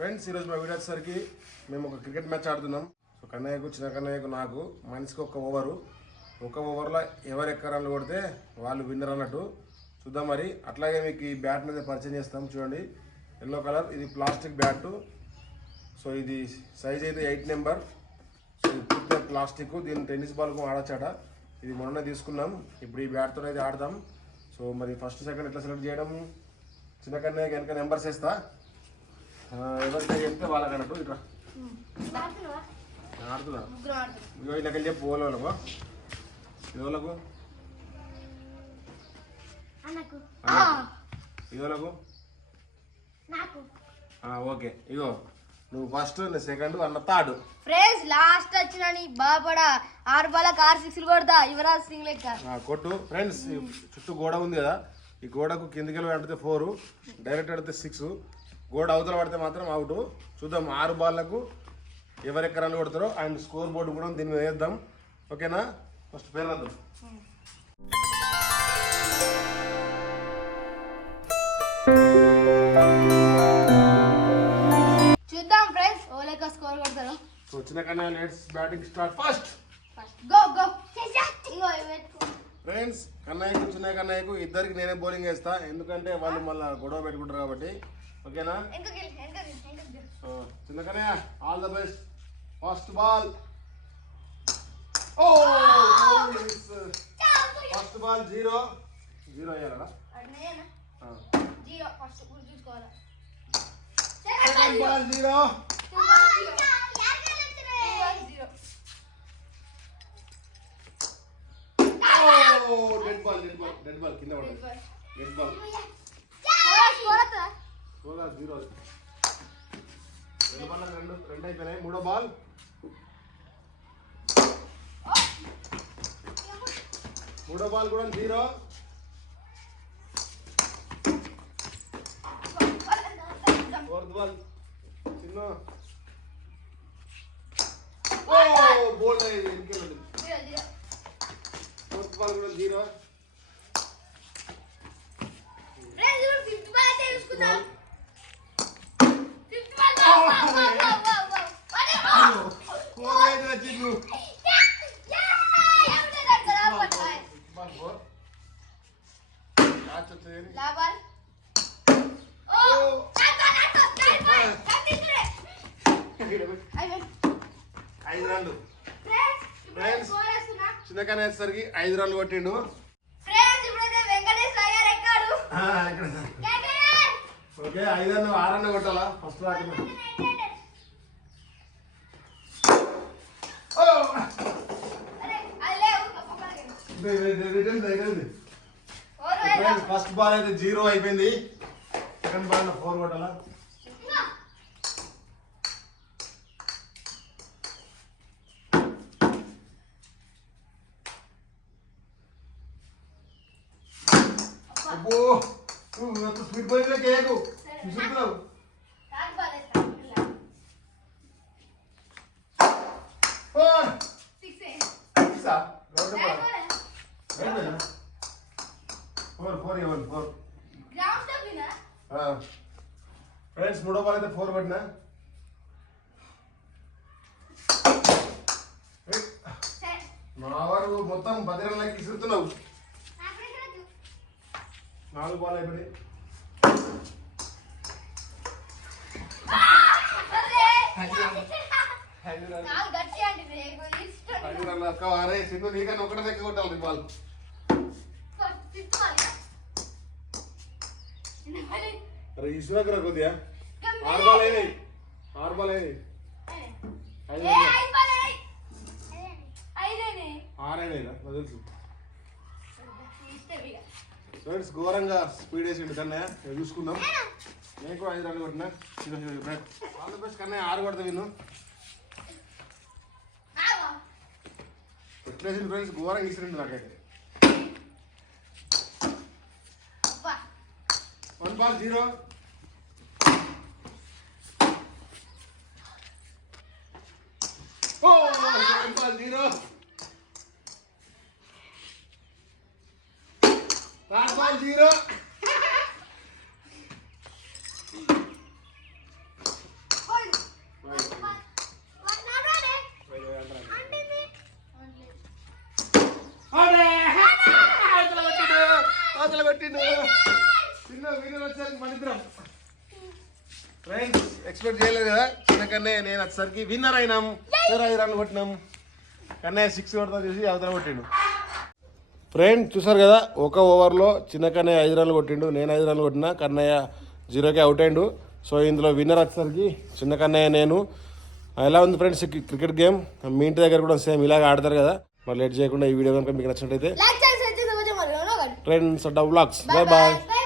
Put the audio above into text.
Friends ఈరోజు మా video వచ్చేసరికి మేము ఒక క్రికెట్ మ్యాచ్ ఆడుతున్నాం. సో కన్నయ్యకు చిన్న కన్నయ్యకు నాకు మనిషికి ఒక ఓవరు. ఒక ఓవర్లో ఎవరు ఎక్క రన్లు కొడితే వాళ్ళు విన్నర్ అన్నట్టు. చూద్దాం మరి. అట్లాగే మీకు ఈ బ్యాట్ మీద పరిచయం చేస్తాం. చూడండి. Yellow colour. ఇది ప్లాస్టిక్ బ్యాట్. సో ఇది సైజ్ అయితే ఎయిట్ నెంబర్. సో ఇది పూర్తిగా ప్లాస్టిక్. దీన్ని టెన్నిస్ బాల్కు ఆడచ్చాట. ఇది మొన్న తీసుకున్నాం. ఇప్పుడు ఈ బ్యాట్తో అయితే ఆడదాం సో మరి ఫస్ట్ సెకండ్ ఎట్లా సెలెక్ట్ చేయడం? చిన్న కన్నయ్య వెనక నెంబర్స్ వేస్తా. ఆ, ఎవరికైతే చెప్తే వాళ్ళకి అన్నట్టు ఇట్లా నేను ఆడుతున్నా ఇగో ఇళ్ళకి చెప్పు ఓల వాళ్ళకు ఇదోళ్ళకు అన్నకు. ఇదోళ్ళకు నాకు. ఓకే. ఇగో నువ్వు ఫస్ట్ సెకండ్ అన్న థర్డ్ ఫ్రెండ్స్ లాస్ట్ వచ్చినని బాపడ ఆరు బాలకు ఆరు సిక్స్లు కొడతా. యువరాజ్ సింగ్ లెక్క. కొట్టు. ఫ్రెండ్స్ చుట్టూ గోడ ఉంది కదా. ఈ గోడకు కిందికి వెళ్ళి పడితే ఫోర్ డైరెక్ట్ పడితే సిక్స్ గోడ అవతల పడితే మాత్రం అవుట్. చూద్దాం ఆరు బాళ్ళకు ఎవరు ఎక్కడ రన్ కొడతారో అండ్ స్కోర్ బోర్డు కూడా దీని మీద వేద్దాం. ఓకేనా? ఫస్ట్ పేరు రాద్దాం చూద్దాం ఫ్రెండ్స్ ఓ లెక్క స్కోర్ కొడతారు. సో చిన్న Kanna let's batting start. First! Go go. Friends కన్నయ్యకు చిన్న కన్నయ్యకు ఇద్దరికి నేనే బౌలింగ్ వేస్తా. ఎందుకంటే వాళ్ళు మళ్ళీ గొడవ పెట్టుకుంటారు కాబట్టి. ఓకేనా? ఇంకా గిల్ ఇంకా గిల్ ఇంకా గిల్ సో చిన్న Kannayya all the best first ball oh first ball zero zero అయ్యారా? Second ball zero dead ball dead ball dead ball కింద పడదు డెడ్ బాల్ చూడా జీరో. రెండు బాల్ రెండు రెండు అయిపోయినాయి. మూడో బాల్. మూడో బాల్ కూడా జీరో. Fourth ball. చిన్న. ఓ బోల్డ్ అయ్యింది ఇంకెళ్ళండి ఫోర్త్ బాల్ కూడా జీరో. ఫోర్ అయితే వచ్చింది బాల్ ఫోర్ క్యాచ్ వచ్చేది ఐదు రన్లు వచ్చేసరికి ఐదు రన్లు కొట్టిండు. ఓకే ఐదు రన్ను ఆరన్న కొట్టాలా ఫస్ట్ రాకుండా ఓ! ఇది, ఇది, ఇది, ఇది, ఇది, ఇది, ఇది. ఫ్రెండ్స్, ఫస్ట్ బాల్ అయితే జీరో అయిపోయింది. సెకండ్ బాల్ ఫోర్ కొట్టాలా? అబ్బో నువ్వు అంత స్పీడ్ బాల్ కేకు. చూస్తున్నావు ఫోర్ సిక్సా రెండు బాల్ అయిపోయిందా ఫోర్ ఫోర్ ఇవ్వండి ఫోర్ ఫ్రెండ్స్ మూడో బాల్ అయితే ఫోర్ కొట్టినా ఏయ్, మా వారు మొత్తం పది రన్లకి ఇస్తున్నావు నాలుగు బాల్ అయిపోయి అక్క అరే సింధు నీకన్నా ఒకటే లెక్క కొట్టాలి బాల్ అరే ఈశ్వర కొద్దిగా. ఆరు బాల్ అయినాయి ఆరు బాల్ తెలుసు. ఫ్రెండ్స్ ఘోరంగా స్పీడ్ వేసిండు కన్నయ్య. చూసుకుందాం. నేను కూడా ఐదు రన్లు కొట్టినా. చిన్న ఆల్ ది బెస్ట్ కన్నయ్య. ఆరు కొడతా విను ఎట్లేసిండు ఫ్రెండ్స్ ఘోరంగా ఇసిరిండు నాకైతే. వన్ బాల్ జీరో ਭੱਜਦੀ ਰੋ ਵਾਰ ਭੱਜਦੀ ਰੋ ఫ్రెండ్స్ ఎక్స్పెక్ట్ చేయలేదు కదా చిన్నకన్నే నేను వచ్చేసరికి విన్నర్ అయినాం ఇరవై రన్లు కొట్టినాం కన్నయ్య సిక్స్ కొడతా చూసి అవతల కొట్టిండు. ఫ్రెండ్ చూసారు కదా ఒక ఓవర్లో చిన్న కన్నయ్య ఐదు రన్లు కొట్టిండు. నేను ఐదు రన్లు కొట్టినా కన్నయ్య జీరోకి అవుట్ అయిండు సో ఇందులో విన్నర్ వచ్చేసరికి చిన్న కన్నయ్య నేను. ఎలా ఉంది ఫ్రెండ్స్ క్రికెట్ గేమ్ మీ ఇంటి దగ్గర కూడా సేమ్ ఇలాగ ఆడతారు కదా. మరి లేట్ చేయకుండా ఈ వీడియో కనుక మీకు నచ్చినట్టయితే friends blogs bye bye bye